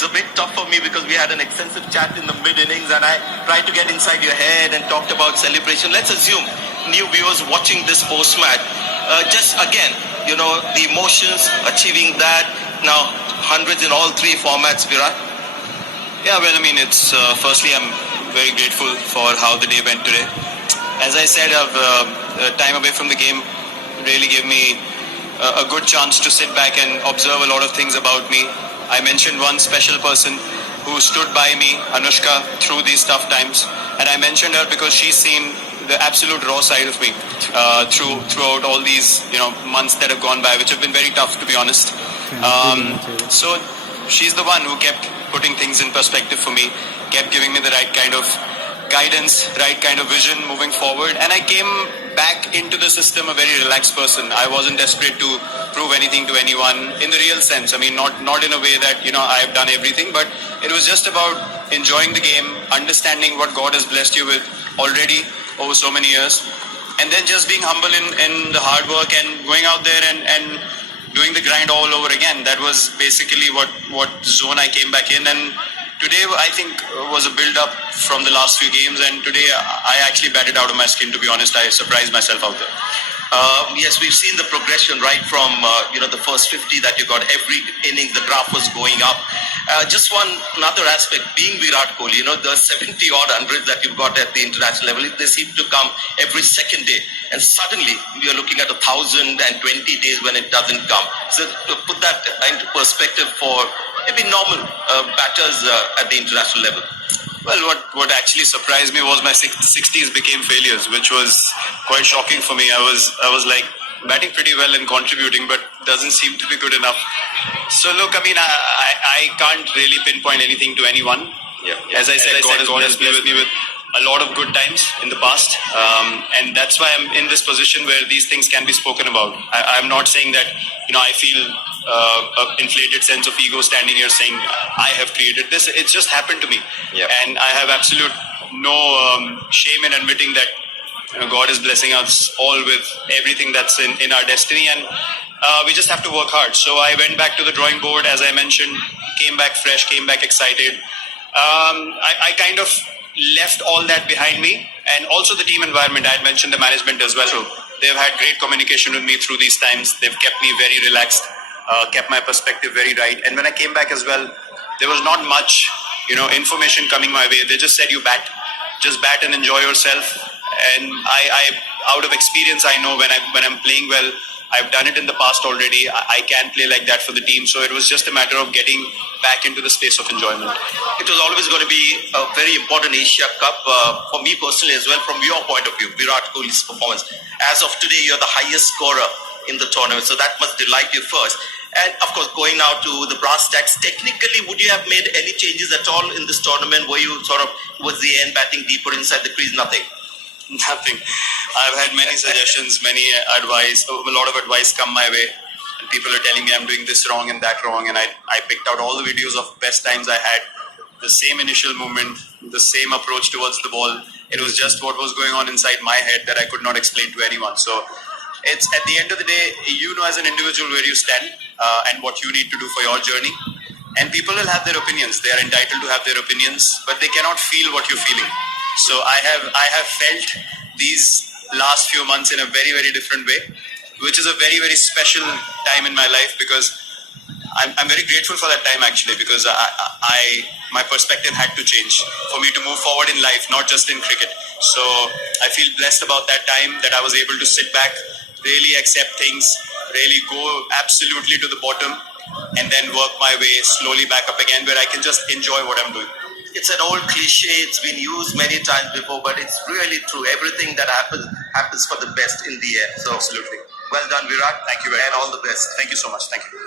It's a bit tough for me because we had an extensive chat in the mid-innings and I tried to get inside your head and talked about celebration. Let's assume new viewers watching this post-match, just again, you know, the emotions, achieving that, now hundreds in all three formats, Virat. Yeah, well, I mean, it's firstly, I'm very grateful for how the day went today. As I said, time away from the game really gave me a good chance to sit back and observe a lot of things about me. I mentioned one special person who stood by me, Anushka, through these tough times, and I mentioned her because she's seen the absolute raw side of me throughout all these months that have gone by, which have been very tough, to be honest. So she's the one who kept putting things in perspective for me, kept giving me the right kind of guidance, right kind of vision moving forward, and I came back into the system a very relaxed person. I wasn't desperate to prove anything to anyone in the real sense. I mean, not in a way that I've done everything, but it was just about enjoying the game, understanding what God has blessed you with already over so many years, and then just being humble in the hard work and going out there and doing the grind all over again. That was basically what zone I came back in, and today I think was a build-up from the last few games, and today I actually batted out of my skin, to be honest. I surprised myself out there. Yes, we've seen the progression right from the first 50 that you got. Every innings the graph was going up. Just another aspect, being Virat Kohli, the 70 odd hundreds that you've got at the international level, they seem to come every second day, and suddenly you're looking at 1,020 days when it doesn't come. So to put that into perspective for maybe normal batters at the international level. Well, what actually surprised me was my 60s became failures, which was quite shocking for me. I was like batting pretty well and contributing, but doesn't seem to be good enough. So look, I mean, I can't really pinpoint anything to anyone. Yeah. As I said, God has blessed me with a lot of good times in the past, and that's why I'm in this position where these things can be spoken about. I'm not saying that I feel an inflated sense of ego standing here saying I have created this. It's just happened to me, and I have absolute no shame in admitting that God is blessing us all with everything that's in our destiny, and we just have to work hard. So I went back to the drawing board, as I mentioned, came back fresh, came back excited. I kind of left all that behind me, and also the team environment. I had mentioned the management as well. True. They've had great communication with me through these times. They've kept me very relaxed, kept my perspective very right. And when I came back as well, there was not much, information coming my way. They just said, you just bat and enjoy yourself. And I out of experience, I know when I'm playing well, I've done it in the past already. I can play like that for the team. So it was just a matter of getting back into the space of enjoyment. It was always going to be a very important Asia Cup for me personally as well. From your point of view, Virat Kohli's performance. As of today, you're the highest scorer in the tournament. So that must delight you first. And of course, going now to the brass tacks, technically, would you have made any changes at all in this tournament? Were you sort of towards the end batting deeper inside the crease? Nothing. Nothing. I've had many suggestions, many advice, a lot of advice come my way. And people are telling me I'm doing this wrong and that wrong. And I picked out all the videos of best times I had. The same initial movement, the same approach towards the ball. It was just what was going on inside my head that I could not explain to anyone. So it's at the end of the day, as an individual where you stand and what you need to do for your journey. And people will have their opinions. They are entitled to have their opinions, but they cannot feel what you're feeling. So I have felt these last few months in a very, very different way, which is a very, very special time in my life, because I'm very grateful for that time actually, because my perspective had to change for me to move forward in life, not just in cricket. So I feel blessed about that time, that I was able to sit back, really accept things, really go absolutely to the bottom, and then work my way slowly back up again, where I can just enjoy what I'm doing. It's an old cliche, it's been used many times before, but it's really true. Everything that happens for the best in the end. So absolutely. Well done, Virat. Thank you very much. And all the best. Thank you so much. Thank you.